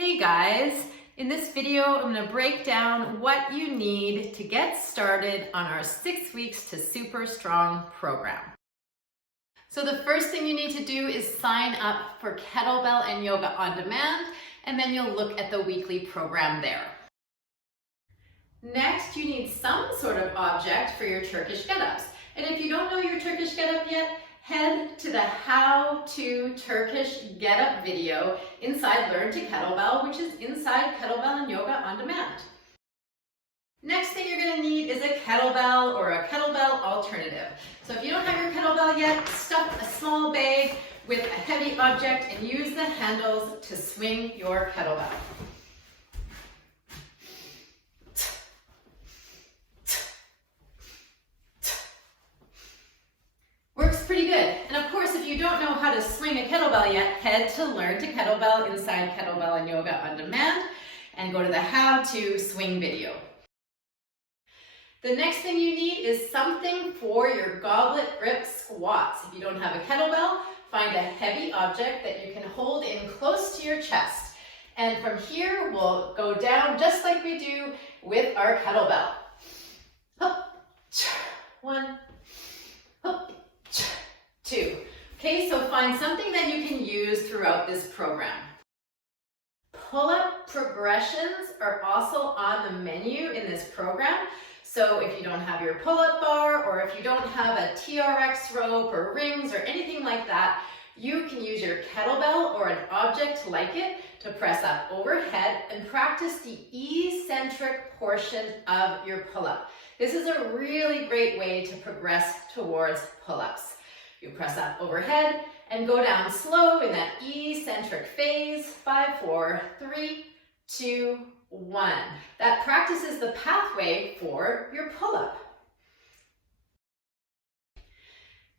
Hey guys, in this video I'm going to break down what you need to get started on our 6 weeks to super strong program. So the first thing you need to do is sign up for Kettlebell and Yoga on Demand, and then you'll look at the weekly program there. Next, you need some sort of object for your Turkish get-ups. And if you don't know your Turkish get-up yet, head to the How to Turkish Get-Up video inside Learn to Kettlebell, which is inside Kettlebell and Yoga on Demand. Next thing you're going to need is a kettlebell or a kettlebell alternative. So if you don't have your kettlebell yet, stuff a small bag with a heavy object and use the handles to swing your kettlebell. Works pretty good. And of course, if you don't know how to swing a kettlebell yet, head to Learn to Kettlebell inside Kettlebell and Yoga on Demand and go to the How to Swing video. The next thing you need is something for your goblet grip squats. If you don't have a kettlebell, find a heavy object that you can hold in close to your chest. And from here, we'll go down just like we do with our kettlebell. Up, one, up, two. Okay, so find something that you can use throughout this program. Pull-up progressions are also on the menu in this program. So if you don't have your pull-up bar, or if you don't have a TRX rope or rings or anything like that, you can use your kettlebell or an object like it to press up overhead and practice the eccentric portion of your pull-up. This is a really great way to progress towards pull-ups. You press up overhead and go down slow in that eccentric phase. 5, 4, 3, 2, 1. That practices the pathway for your pull-up.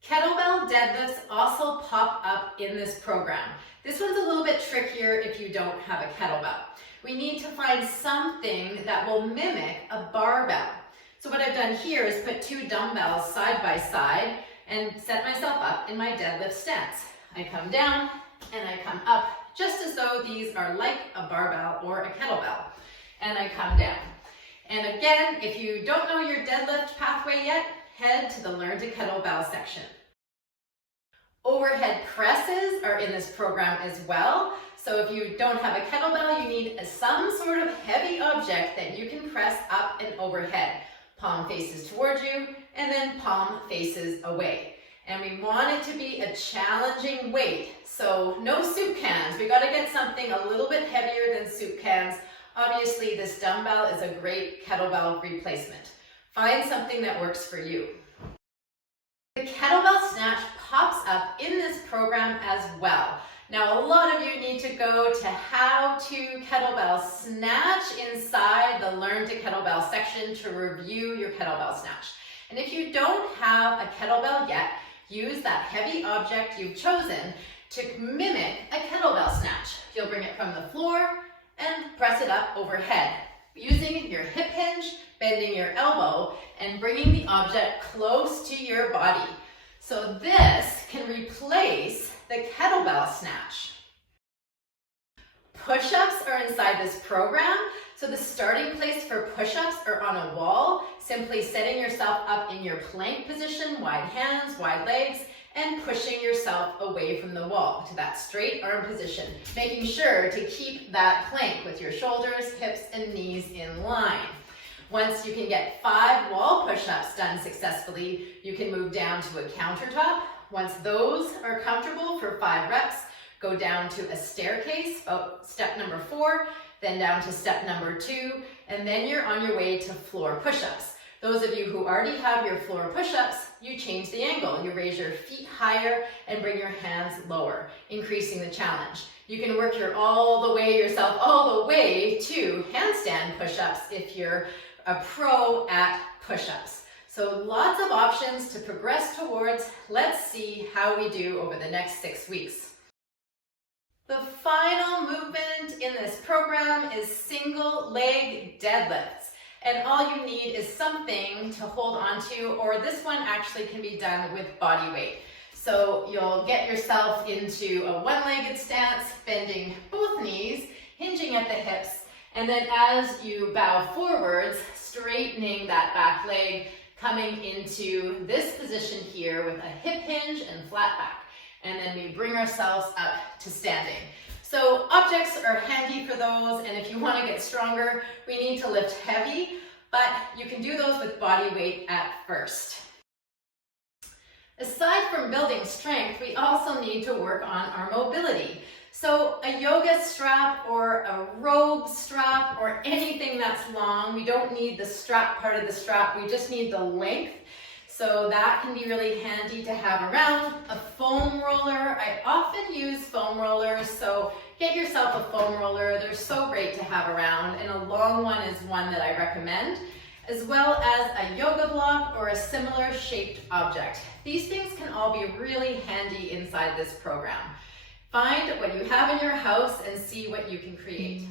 Kettlebell deadlifts also pop up in this program. This one's a little bit trickier if you don't have a kettlebell. We need to find something that will mimic a barbell. So what I've done here is put 2 dumbbells side by side and set myself up in my deadlift stance. I come down and I come up just as though these are like a barbell or a kettlebell. And I come down. And again, if you don't know your deadlift pathway yet, head to the Learn to Kettlebell section. Overhead presses are in this program as well. So if you don't have a kettlebell, you need some sort of heavy object that you can press up and overhead. Palm faces towards you, and then palm faces away. And we want it to be a challenging weight. So no soup cans. We got to get something a little bit heavier than soup cans. Obviously, this dumbbell is a great kettlebell replacement. Find something that works for you. The kettlebell snatch pops up in this program as well. Now, a lot of you need to go to How to Kettlebell Snatch inside the Learn to Kettlebell section to review your kettlebell snatch. And if you don't have a kettlebell yet, use that heavy object you've chosen to mimic a kettlebell snatch. You'll bring it from the floor and press it up overhead, using your hip hinge, bending your elbow, and bringing the object close to your body. So this can replace the kettlebell snatch. Push-ups are inside this program. So the starting place for push-ups are on a wall, simply setting yourself up in your plank position, wide hands, wide legs, and pushing yourself away from the wall to that straight arm position, making sure to keep that plank with your shoulders, hips, and knees in line. Once you can get 5 wall push-ups done successfully, you can move down to a countertop. Once those are comfortable for 5 reps, go down to a staircase, about step number 4, then down to step number 2, and then you're on your way to floor push-ups. Those of you who already have your floor push-ups, you change the angle. You raise your feet higher and bring your hands lower, increasing the challenge. You can work yourself all the way to handstand push-ups if you're a pro at push-ups. So lots of options to progress towards. Let's see how we do over the next 6 weeks. The final movement in this program is single leg deadlifts. And all you need is something to hold onto, or this one actually can be done with body weight. So you'll get yourself into a one-legged stance, bending both knees, hinging at the hips. And then as you bow forwards, straightening that back leg, coming into this position here with a hip hinge and flat back. And then we bring ourselves up to standing. So objects are handy for those, and if you want to get stronger, we need to lift heavy, but you can do those with body weight at first. Aside from building strength, we also need to work on our mobility. So a yoga strap or a robe strap or anything that's long, we don't need the strap part of the strap, we just need the length. So that can be really handy to have around. A foam roller, I often use foam rollers, so get yourself a foam roller. They're so great to have around, and a long one is one that I recommend, as well as a yoga block or a similar shaped object. These things can all be really handy inside this program. Find what you have in your house and see what you can create.